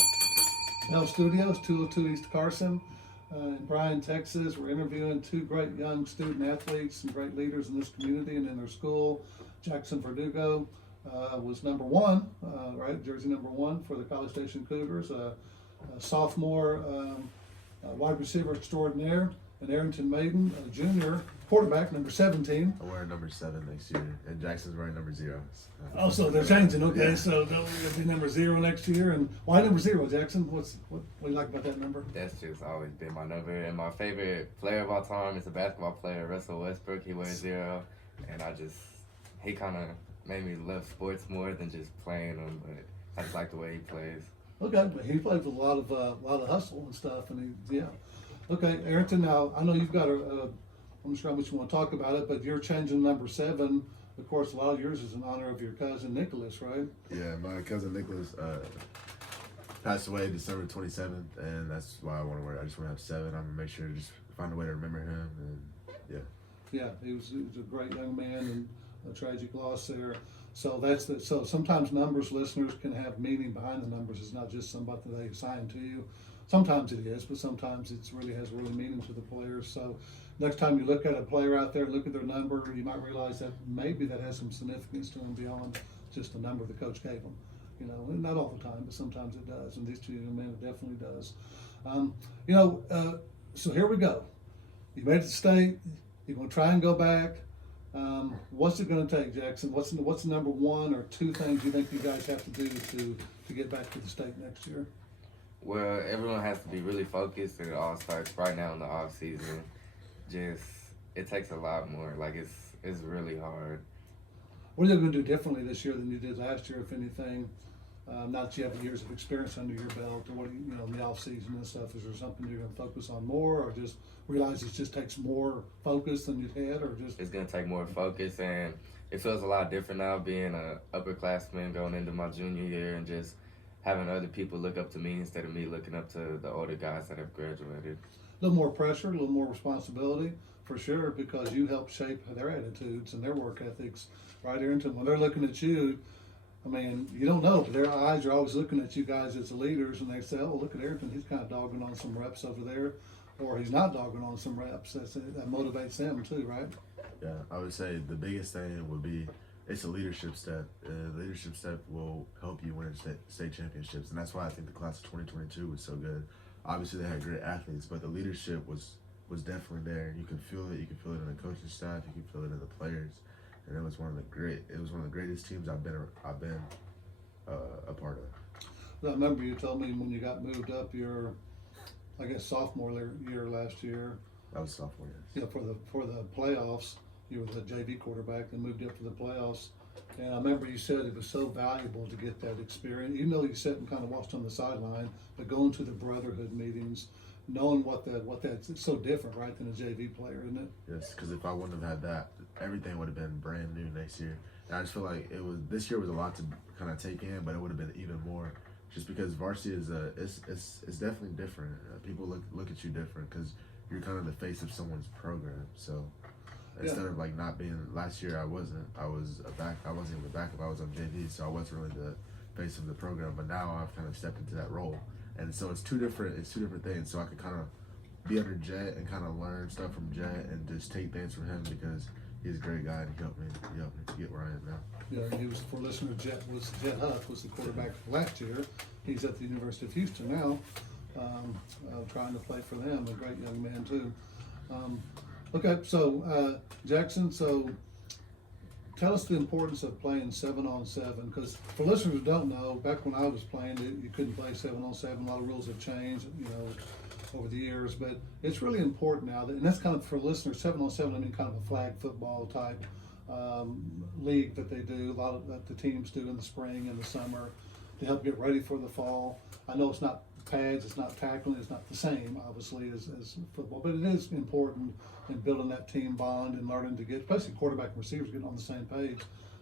Bell Studios, 202 East Carson. In Bryan, Texas. We're interviewing two great young student athletes and great leaders in this community and in their school. Jackson Verdugo was number one, right? Jersey number one for the College Station Cougars. A sophomore wide receiver extraordinaire. And Arrington Maiden, a junior quarterback, number 17. I'm wearing number 7 next year, and Jackson's wearing number 0. Oh, so they're changing. Okay, Yeah. so they'll be number 0 next year. And why number 0, Jackson? What do you like about that number? That's just always been my number. And my favorite player of all time is a basketball player, Russell Westbrook. He wears 0, and he kind of made me love sports more than just playing them. But I just like the way he plays. Okay, but he plays with a lot of hustle and stuff, and yeah. Okay, Arrington. Now I know you've got I'm not sure how much you want to talk about it, but you're changing number 7. Of course, a lot of yours is in honor of your cousin Nicholas, right? Yeah, my cousin Nicholas passed away December 27th, and that's why I want to wear it. I just want to have 7. I'm gonna make sure to just find a way to remember him, and yeah. Yeah, he was a great young man, and a tragic loss there. So so sometimes numbers, listeners, can have meaning behind the numbers. It's not just somebody that they assign to you. Sometimes it is, but sometimes it really has meaning to the players. So next time you look at a player out there, look at their number, you might realize that maybe that has some significance to them beyond just the number the coach gave them. Not all the time, but sometimes it does. And these two young men, it definitely does. So here we go. You made it to state. You're going to try and go back. What's it going to take, Jackson? What's the number 1 or 2 things you think you guys have to do to get back to the state next year? Well, everyone has to be really focused, and it all starts right now in the off season. It takes a lot more. Like it's really hard. What are you going to do differently this year than you did last year, if anything? Not that you have years of experience under your belt, or in the off season and stuff. Is there something you're going to focus on more, or just realize it just takes more focus than you'd had, or just? It's going to take more focus, and it feels a lot different now being an upperclassman going into my junior year, and just having other people look up to me instead of me looking up to the older guys that have graduated. A little more pressure, a little more responsibility, for sure, because you help shape their attitudes and their work ethics, right, Arrington? When they're looking at you, I mean, you don't know, but their eyes are always looking at you guys as the leaders, and they say, oh, look at Arrington, he's kind of dogging on some reps over there, or he's not dogging on some reps. That motivates them too, right? Yeah, I would say the biggest thing would be it's a leadership step. The leadership step will help you win state championships, and that's why I think the class of 2022 was so good. Obviously, they had great athletes, but the leadership was definitely there. You can feel it. You can feel it in the coaching staff. You can feel it in the players, and it was one of the greatest teams I've been a part of. I remember you told me when you got moved up your, I guess, sophomore year last year. That was sophomore year. Yeah, for the playoffs, you were the JV quarterback and moved up to the playoffs. And I remember you said it was so valuable to get that experience, even though you sat and kind of watched on the sideline, but going to the brotherhood meetings, knowing it's so different, right, than a JV player, isn't it? Yes, because if I wouldn't have had that, everything would have been brand new next year. And I just feel like this year was a lot to kind of take in, but it would have been even more, just because varsity is it's definitely different. People look at you different because you're kind of the face of someone's program. So instead of like not being last year, I was even a backup. I was on JV, so I wasn't really the face of the program. But now I've kind of stepped into that role, and so it's two different things. So I could kind of be under Jet and kind of learn stuff from Jet and just take things from him because he's a great guy and he helped me to get where I am now. Yeah, he was, for listeners, Jet Huff was the quarterback last year. He's at the University of Houston now, trying to play for them. A great young man too. Okay, so Jackson, so tell us the importance of playing 7-on-7, because for listeners who don't know, back when I was playing, you couldn't play 7-on-7. A lot of rules have changed. over the years, but it's really important now, and that's kind of for listeners, 7-on-7, I mean kind of a flag football type league that they do, a lot of that the teams do in the spring and the summer to help get ready for the fall. I know it's not pads, it's not tackling, it's not the same, obviously, as football, but it is important in building that team bond and learning to get, especially quarterback and receivers, getting on the same page.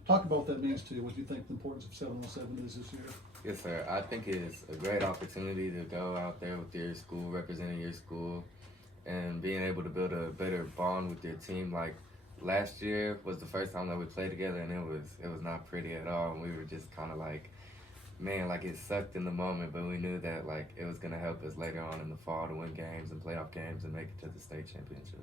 Talk about what that means to you. What do you think the importance of 7-on-7 is this year? Yes, sir. I think it's a great opportunity to go out there with your school, representing your school, and being able to build a better bond with your team. Like last year was the first time that we played together, and it was not pretty at all. And we were just kind of like, man, like it sucked in the moment, but we knew that like it was gonna help us later on in the fall to win games and playoff games and make it to the state championship.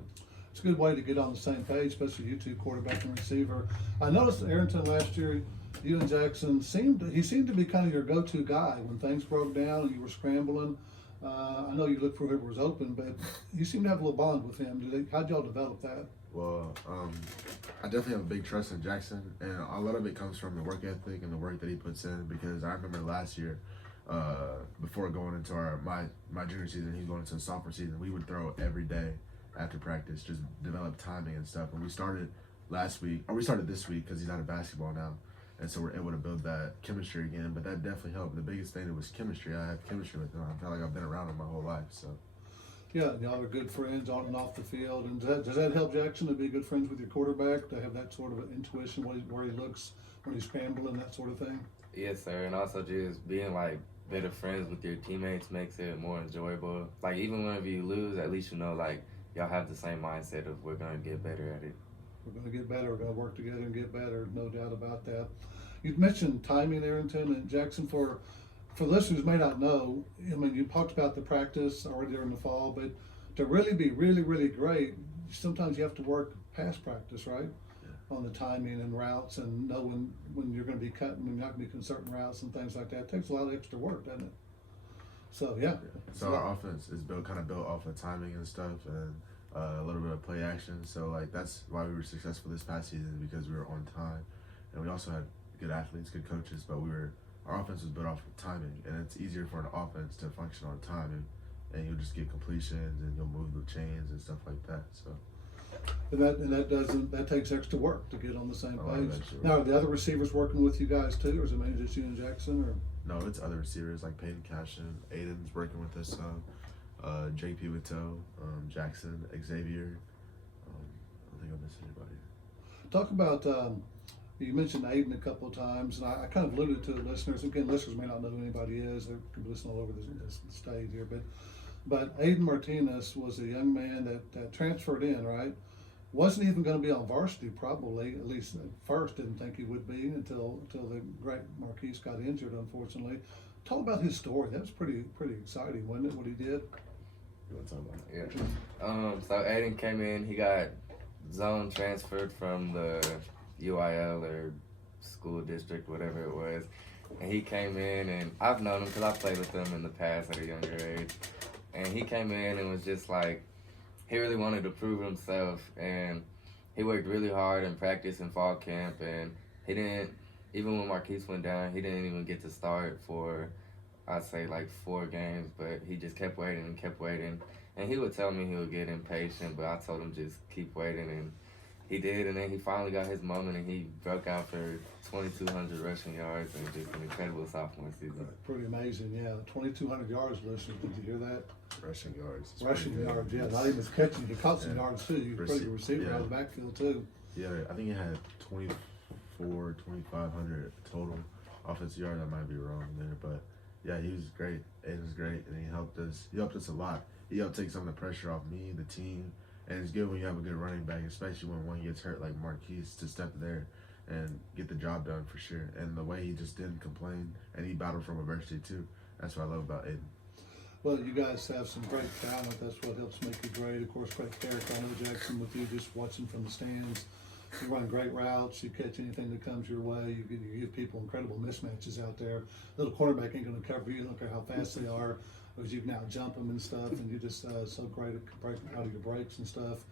It's a good way to get on the same page, especially you two, quarterback and receiver. I noticed Arrington last year, you and Jackson seemed to be kind of your go-to guy when things broke down and you were scrambling. I know you looked for whoever was open, but you seem to have a little bond with him. How'd y'all develop that? Well, I definitely have a big trust in Jackson, and a lot of it comes from the work ethic and the work that he puts in. Because I remember last year, before going into my junior season, he's going into the sophomore season, we would throw every day after practice, just develop timing and stuff. And we started this week because he's out of basketball now, and so we're able to build that chemistry again. But that definitely helped. The biggest thing was chemistry. I have chemistry with him. I feel like I've been around him my whole life. So Yeah, y'all are good friends on and off the field. And does that help Jackson to be good friends with your quarterback, to have that sort of intuition where he looks when he's scrambling, that sort of thing? Yes, sir. And also just being like better friends with your teammates makes it more enjoyable. Like even whenever you lose, at least you know like y'all have the same mindset of we're gonna get better at it. We're going to get better. We're going to work together and get better. No doubt about that. You mentioned timing, Arrington and Jackson. For listeners who may not know, I mean, you talked about the practice already during the fall, but to really be really, really great, sometimes you have to work past practice, right? Yeah. On the timing and routes and know when you're going to be cutting, when you're not going to be cutting certain routes and things like that. It takes a lot of extra work, doesn't it? So, yeah. So our offense is built off of timing and stuff, and a little bit of play action. So like that's why we were successful this past season, because we were on time, and we also had good athletes, good coaches. But our offense was built off of timing, and it's easier for an offense to function on time, and you'll just get completions and you'll move the chains and stuff like that. So. And that takes extra work to get on the same page. Now, are the other receivers working with you guys too, or is it mainly just you and Jackson? Or no, it's other receivers like Peyton Cashin, Aiden's working with us. Jake Pivoteau, Jackson, Xavier. I don't think I missed anybody. Talk about, you mentioned Aiden a couple of times, and I kind of alluded to the listeners. Again, listeners may not know who anybody is. They could be listening all over this state here. But Aiden Martinez was a young man that transferred in, right? Wasn't even going to be on varsity probably, at least at first didn't think he would be until the great Marquise got injured, unfortunately. Talk about his story. That was pretty exciting, wasn't it, what he did? You want to talk about it? Yeah. So Aiden came in. He got zone transferred from the UIL or school district, whatever it was. And he came in, and I've known him because I played with him in the past at a younger age. And he came in and was just like, he really wanted to prove himself. And he worked really hard in practice and fall camp. And he didn't, even when Marquise went down, he didn't even get to start for, I'd say like 4 games, but he just kept waiting and kept waiting. And he would tell me he would get impatient, but I told him just keep waiting, and he did. And then he finally got his moment, and he broke out for 2,200 rushing yards and just an incredible sophomore season. Pretty amazing, yeah. 2,200 yards, listeners. Did you hear that? Rushing yards. Rushing yards, yeah. Not even catching. He caught some yards too. You pretty good receiver out of the backfield too. Yeah, I think he had 2,500 total offensive yards. I might be wrong there, but. Yeah, he was great. Aiden was great, and he helped us. He helped us a lot. He helped take some of the pressure off me, the team, and it's good when you have a good running back, especially when one gets hurt like Marquise, to step there and get the job done for sure. And the way he just didn't complain, and he battled from adversity too. That's what I love about Aiden. Well, you guys have some great talent. That's what helps make you great. Of course, great character. I know Jackson with you, just watching from the stands. You run great routes. You catch anything that comes your way. You give people incredible mismatches out there. Little cornerback ain't going to cover you. I don't care how fast they are, because you can now jump them and stuff. And you're just so great at breaking out of your breaks and stuff.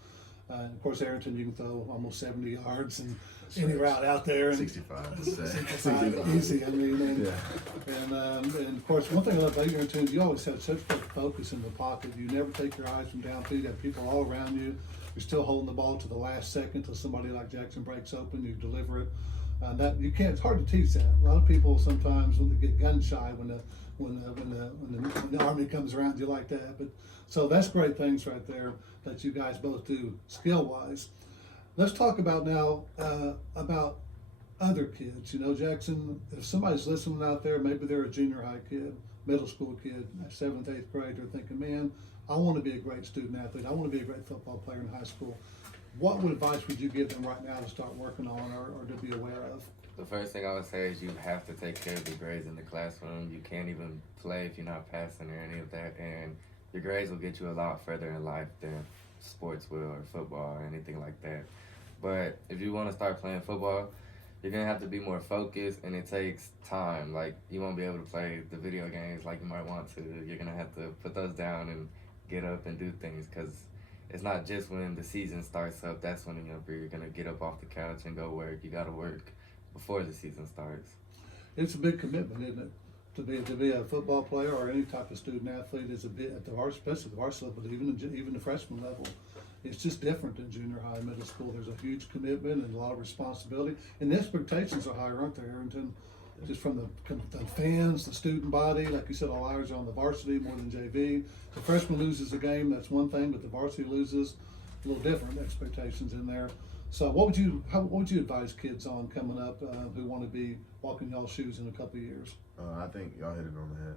And of course, Arrington, you can throw almost 70 yards. And any stretch. route out there. And 65 to say. 65, easy. I mean, and, Yeah. and of course, one thing I love about your team, you always have such good focus in the pocket. You never take your eyes from downfield. You have people all around you. You're still holding the ball to the last second till somebody like Jackson breaks open. You deliver it. That you can't. It's hard to teach that. A lot of people sometimes when they get gun shy when the army comes around you like that. But so that's great things right there that you guys both do skill wise. Let's talk about now about other kids. You know, Jackson, if somebody's listening out there, maybe they're a junior high kid, middle school kid, 7th, 8th grade, they're thinking, man, I want to be a great student athlete. I want to be a great football player in high school. What advice would you give them right now to start working on or to be aware of? The first thing I would say is you have to take care of your grades in the classroom. You can't even play if you're not passing or any of that, and your grades will get you a lot further in life than sports will or football or anything like that. But if you want to start playing football, you're going to have to be more focused, and it takes time. Like, you won't be able to play the video games like you might want to. You're going to have to put those down and get up and do things, because it's not just when the season starts up, that's when you're going to get up off the couch and go work. You got to work before the season starts. It's a big commitment, isn't it? To be a football player or any type of student athlete is a bit at the varsity, especially the varsity level, but even the freshman level. It's just different than junior high and middle school. There's a huge commitment and a lot of responsibility, and the expectations are higher, aren't they, Arrington? Just from the fans, the student body, like you said, all eyes are on the varsity more than JV. The freshman loses a game, that's one thing, but the varsity loses, a little different expectations in there. So what would you advise kids on coming up who want to be walking y'all's shoes in a couple of years? I think y'all hit it on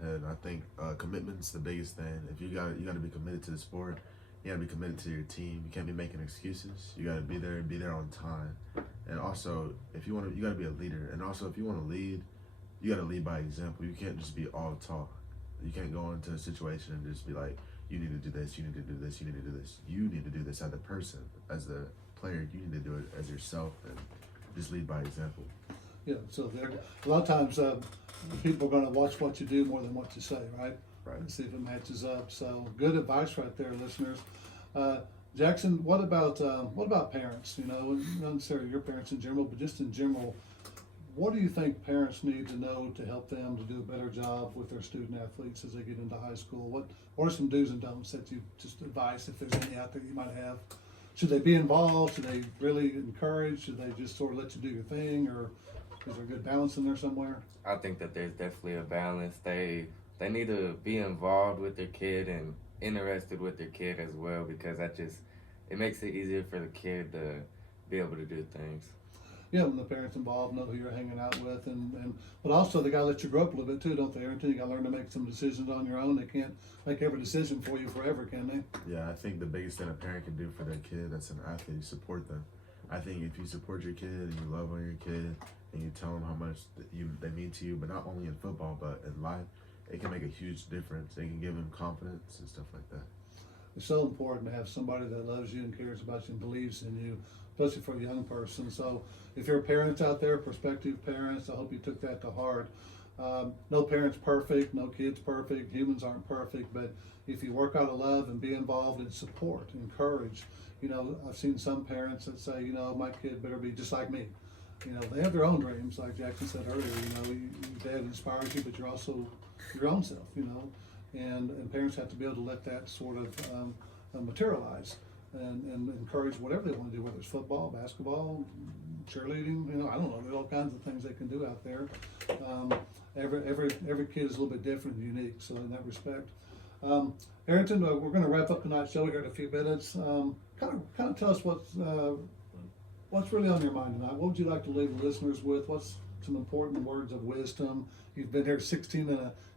the head. I think commitment's the biggest thing. If you got to be committed to the sport. You gotta be committed to your team. You can't be making excuses. You gotta be there on time. And also, if you want to, you gotta be a leader. And also, if you want to lead, you gotta lead by example. You can't just be all talk. You can't go into a situation and just be like, you need to do this, you need to do this, you need to do this. You need to do this as a person, as the player. You need to do it as yourself and just lead by example. Yeah. So a lot of times people are going to watch what you do more than what you say, right? Right. And see if it matches up. So good advice right there, listeners. Jackson, what about parents? You know, not necessarily your parents in general, but just in general, what do you think parents need to know to help them to do a better job with their student athletes as they get into high school? What are some do's and don'ts that you just advise, if there's any out there you might have? Should they be involved? Should they really encourage? Should they just sort of let you do your thing, or is there a good balance in there somewhere? I think that there's definitely a balance. They need to be involved with their kid and interested with their kid as well, because it makes it easier for the kid to be able to do things. Yeah, when the parents involved, know who you're hanging out with, but also they gotta let you grow up a little bit too, don't they, Arrington? You gotta learn to make some decisions on your own. They can't make every decision for you forever, can they? Yeah, I think the biggest thing a parent can do for their kid that's an athlete is support them. I think if you support your kid and you love on your kid and you tell them how much they mean to you, but not only in football but in life, it can make a huge difference. It can give them confidence and stuff like that. It's so important to have somebody that loves you and cares about you and believes in you, especially for a young person. So if you're parents out there, prospective parents, I hope you took that to heart. No parent's perfect, no kid's perfect, humans aren't perfect, but if you work out of love and be involved in support, encourage. You know, I've seen some parents that say, you know, my kid better be just like me. You know, they have their own dreams, like Jackson said earlier. You know, your dad inspires you, but you're also your own self, you know, and parents have to be able to let that sort of materialize and encourage whatever they want to do, whether it's football, basketball, cheerleading, you know, I don't know, there's all kinds of things they can do out there. Every kid is a little bit different and unique, so in that respect. Arrington, we're going to wrap up tonight's show here in a few minutes. Kind of tell us what's really on your mind tonight. What would you like to leave the listeners with? What's some important words of wisdom? You've been here 16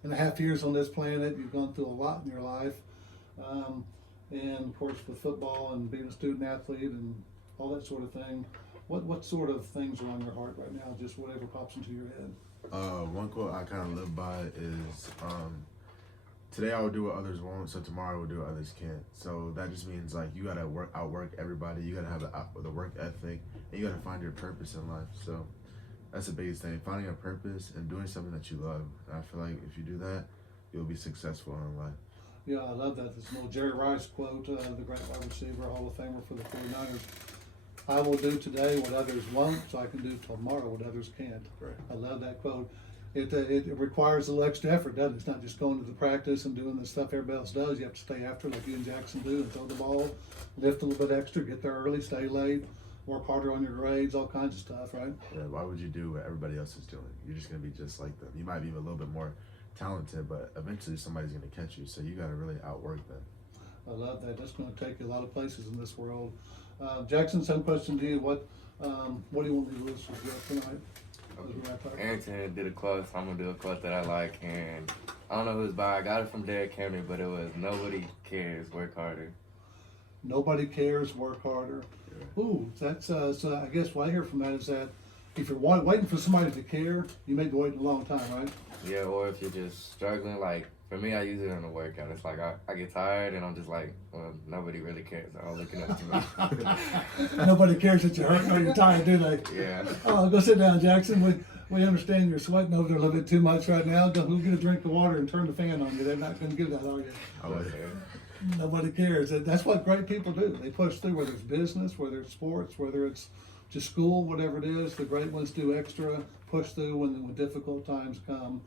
and a half years on this planet. You've gone through a lot in your life. And of course with football and being a student athlete and all that sort of thing. What sort of things are on your heart right now? Just whatever pops into your head. One quote I kind of live by is, today I will do what others won't, so tomorrow I will do what others can't. So that just means like you gotta outwork everybody. You gotta have the work ethic, and you gotta find your purpose in life. So that's the biggest thing: finding a purpose and doing something that you love. And I feel like if you do that, you'll be successful in life. Yeah, I love that. This little Jerry Rice quote, the great wide receiver, Hall of Famer for the 49ers. I will do today what others won't, so I can do tomorrow what others can't. Right. I love that quote. It requires a little extra effort, doesn't it? It's not just going to the practice and doing the stuff everybody else does. You have to stay after, like you and Jackson do, and throw the ball, lift a little bit extra, get there early, stay late, work harder on your grades, all kinds of stuff, right? Yeah, why would you do what everybody else is doing? You're just gonna be just like them. You might be a little bit more talented, but eventually somebody's gonna catch you. So you gotta really outwork them. I love that. That's going to take you a lot of places in this world. Jackson, same question to you. What do you want me to listen to tonight? As we wrap up? Arrington did a quote, so I'm gonna do a quote that I like, and I don't know who it's by. I got it from Derrick Henry, but it was "Nobody cares, work harder." Nobody cares, work harder. Yeah. Ooh, that's so I guess what I hear from that is that if you're waiting for somebody to care, you may be waiting a long time, right? Yeah, or if you're just struggling, like for me, I use it in a workout. It's like I get tired and I'm just like, well, nobody really cares. They're all looking up to me. Nobody cares that you're hurting or you're tired, do they? Yeah. Oh, go sit down, Jackson. We understand you're sweating over there a little bit too much right now. Who's going to drink the water and turn the fan on you? They're not going to give that, are you? I would. Nobody cares. That's what great people do. They push through, whether it's business, whether it's sports, whether it's just school, whatever it is. The great ones do extra, push through when difficult times come.